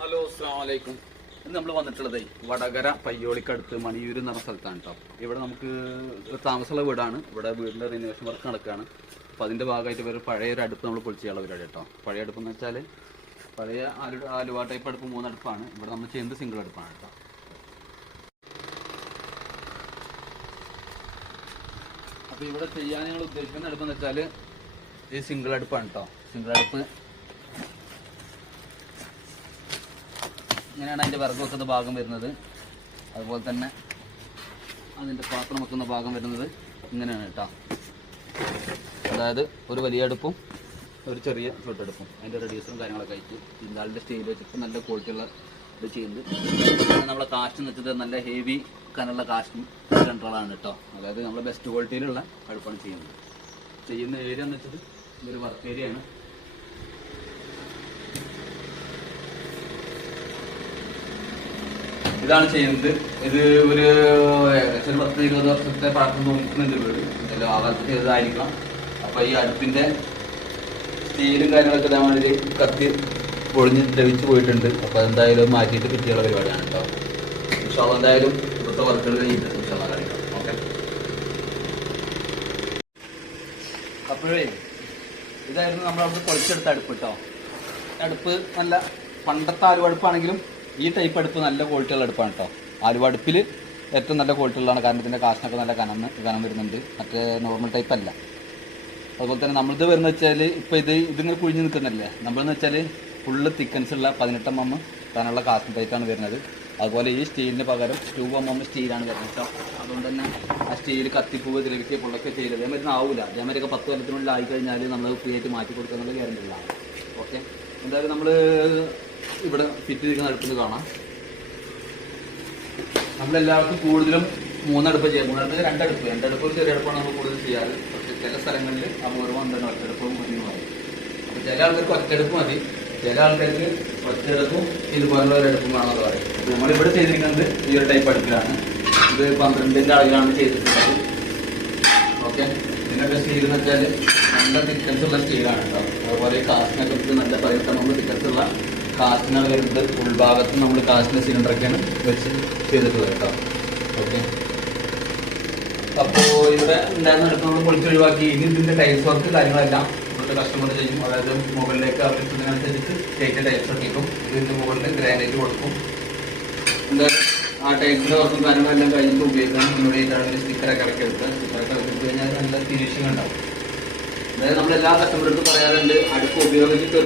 Hello, അസ്സലാമു അലൈക്കും. ഇന്ന് നമ്മൾ വന്നിട്ടുള്ളത് വടകര പയ്യോളിക്കടുത്ത് മണിയൂർ എന്ന് പറഞ്ഞ സ്ഥലത്താണ് കേട്ടോ. ഇവിടെ നമുക്ക് താമസമുള്ള വീടാണ്. ഇവിടെ വീടിൻ്റെ റിനോവേഷൻ വർക്ക് നടക്കുകയാണ്. അപ്പോൾ അതിൻ്റെ ഭാഗമായിട്ട് ഒരു പഴയ ഒരു അടുപ്പ് നമ്മൾ പൊളിച്ച് ചെയ്യാനുള്ള പരിപാടി കേട്ടോ. പഴയ അടുപ്പെന്ന് വെച്ചാൽ പഴയ ആലുവ ടൈപ്പ് അടുപ്പ് 3 അടുപ്പാണ്. ഇവിടെ നമ്മൾ ചെയ്യുന്നത് സിംഗിൾ അടുപ്പാണ് കേട്ടോ. അപ്പോൾ ഇവിടെ ചെയ്യാൻ ഞങ്ങൾ ഉദ്ദേശിക്കുന്ന അടുപ്പെന്ന് വെച്ചാൽ ഈ സിംഗിൾ അടുപ്പാണ് കേട്ടോ. സിംഗിൾ അടുപ്പ് ഇങ്ങനെയാണ് അതിൻ്റെ വിറക് വെക്കുന്ന ഭാഗം വരുന്നത്. അതുപോലെ തന്നെ അതിൻ്റെ പാത്രം വെക്കുന്ന ഭാഗം വരുന്നത് ഇങ്ങനെയാണ് കേട്ടോ. അതായത് ഒരു വലിയ അടുപ്പും ഒരു ചെറിയ ചുട്ടടുപ്പും അതിൻ്റെ റെഡ്യൂസറും കാര്യങ്ങളൊക്കെ ആയിട്ട് ജിന്താളിൻ്റെ സ്റ്റീൽ വെച്ചിട്ട് നല്ല ക്വാളിറ്റിയുള്ള ഇത് ചെയ്യുന്നത്. നമ്മളെ കാസ്റ്റ് എന്ന് വെച്ചത് നല്ല ഹെവി കനുള്ള കാസ്റ്റ് സിലിണ്ടറുകളാണ് കേട്ടോ. അതായത് നമ്മൾ ബെസ്റ്റ് ക്വാളിറ്റിയിലുള്ള അടുപ്പാണ് ചെയ്യുന്ന ഏരിയ എന്ന് വെച്ചത് ഇതൊരു വർക്ക് ഏരിയയാണ്. ഇതാണ് ചെയ്യുന്നത്. ഇത് ഒരു ഏകദേശം 10-20 വർഷത്തെ പഴക്കം തോന്നിക്കുന്നുണ്ട് വീട്. എല്ലാം ആകാലത്ത് ചെയ്തതായിരിക്കണം. അപ്പോൾ ഈ അടുപ്പിൻ്റെ സ്റ്റീലും കാര്യങ്ങളൊക്കെ ഇതേമാതിരി കത്തി പൊളിഞ്ഞ് ദ്രവിച്ച് പോയിട്ടുണ്ട്. അപ്പോൾ എന്തായാലും മാറ്റിയിട്ട് കിട്ടിയുള്ള പരിപാടിയാണ് കേട്ടോ. പക്ഷേ അതെന്തായാലും ഇവിടുത്തെ വർക്കുകൾ കഴിഞ്ഞിട്ട് കാണിക്കാം. ഓക്കെ, അപ്പോഴേ ഇതായിരുന്നു നമ്മളവിടെ പൊളിച്ചെടുത്ത അടുപ്പ് കേട്ടോ. അടുപ്പ് നല്ല പണ്ടത്തെ ആലുവടുപ്പാണെങ്കിലും ഈ ടൈപ്പ് അടുപ്പ് നല്ല ക്വാളിറ്റിയുള്ള അടുപ്പാണ് കേട്ടോ. ആലുവടുപ്പിൽ ഏറ്റവും നല്ല ക്വാളിറ്റി ഉള്ളതാണ്. കാരണം ഇതിൻ്റെ കാശിനൊക്കെ നല്ല കനം വരുന്നുണ്ട്. മറ്റേ നോർമൽ ടൈപ്പ് അല്ല. അതുപോലെ തന്നെ നമ്മളിത് വരുന്നത് വെച്ചാൽ ഇപ്പോൾ ഇതിങ്ങനെ കുഴിഞ്ഞ് നിൽക്കുന്നില്ലേ, നമ്മളെന്ന് വെച്ചാൽ ഫുള്ള് തിക്കൻസ് ഉള്ള 18 mm കനുള്ള കാസ്റ്റ് ടൈപ്പാണ് വരുന്നത്. അതുപോലെ ഈ സ്റ്റീലിന് പകരം 2 mm സ്റ്റീലാണ് വരുന്നത് കേട്ടോ. അതുകൊണ്ട് തന്നെ ആ സ്റ്റീൽ കത്തിപ്പൂവ് ദ്രവിക്കുക പൊള്ളൊക്കെ ചെയ്യില്ല. അതേമാതിരി ആവില്ല. അതേമാതിരിയൊക്കെ 10 കൊല്ലത്തിനുള്ളിൽ ആയിക്കഴിഞ്ഞാൽ നമ്മൾ ഫ്രീ ആയിട്ട് മാറ്റി കൊടുക്കുക എന്നുള്ള ഗ്യാരണ്ടി ഉള്ളതാണ്. ഓക്കെ, എന്തായാലും നമ്മൾ ഇവിടെ ഫിറ്റ് ചെയ്തിരിക്കുന്ന അടുപ്പിൽ കാണാം. നമ്മളെല്ലാവർക്കും കൂടുതലും 3 അടുപ്പ് ചെയ്യാം. 3 അടുപ്പ് 2 അടുപ്പ് 2 അടുപ്പ് ചെറിയ അടുപ്പാണ് നമ്മൾ കൂടുതൽ ചെയ്യാറ്. പക്ഷേ ചില സ്ഥലങ്ങളിൽ അപൂർവം തന്നെ ഒറ്റടുപ്പും മതി പറയും. അപ്പോൾ ചില ആൾക്കാർക്ക് ഒറ്റടുപ്പ് മതി, ചില ആൾക്കാർക്ക് ഒറ്റടുപ്പും ഇതുപോലുള്ള ഒരു അടുപ്പും വേണമെന്ന് പറയും. അപ്പോൾ നമ്മളിവിടെ ചെയ്തിരിക്കുന്നത് ഈ ഒരു ടൈപ്പ് അടുപ്പിലാണ്. ഇത് 12-ൻ്റെ അളവിലാണ് ചെയ്തിട്ടുള്ളത്. ഓക്കെ, ഇതിനൊക്കെ സ്റ്റീൽ എന്ന് വെച്ചാൽ നല്ല തിക്കൻസ് ഉള്ള സ്റ്റീലാണ് കേട്ടോ. അതുപോലെ കാസ്റ്റിനൊക്കെ നല്ല 18 mm തിക്കൻസ് ഉള്ള കാസ്റ്റിനാണ് വരുന്നത്. ഉൾഭാഗത്ത് നമ്മൾ കാസ്റ്റിൻ്റെ സിലിണ്ടറൊക്കെയാണ് വെച്ച് ചെയ്തിട്ടുള്ളത് കേട്ടോ. ഓക്കെ, അപ്പോൾ ഇവിടെ ഉണ്ടായിരുന്ന അടുത്ത് നമ്മൾ പൊളിച്ച് ഒഴിവാക്കി. ഇതിൻ്റെ ടൈൽസ് വർക്ക് കാര്യങ്ങളെല്ലാം ഇവിടുത്തെ കസ്റ്റമർ ചെയ്യും. അതായത് മുകളിലേക്ക് അവരിക്കുന്നതിനനുസരിച്ച് ടൈറ്റ് ടൈൽസ് ഒട്ടിക്കും. ഇതിൻ്റെ മുകളിൽ ഗ്രാനൈറ്റ് കൊടുക്കും. എന്തായാലും ആ ടൈൽസിൻ്റെ വർക്കും കാര്യങ്ങളെല്ലാം കഴിഞ്ഞിട്ട് ഉപയോഗിക്കാൻ മുന്നോടിയായിട്ടാണ് ഒരു സ്റ്റിക്കറൊക്കെ ഇറക്കിയെടുക്കുക. സ്റ്റിക്കറൊക്കെ ഇറക്കി കഴിഞ്ഞാൽ നല്ല ഫിനിഷിംഗ് ഉണ്ടാവും. അതായത് നമ്മളെല്ലാ കസ്റ്റമർക്കും പറയാറുണ്ട്, അടുപ്പ് ഉപയോഗിച്ചിട്ട്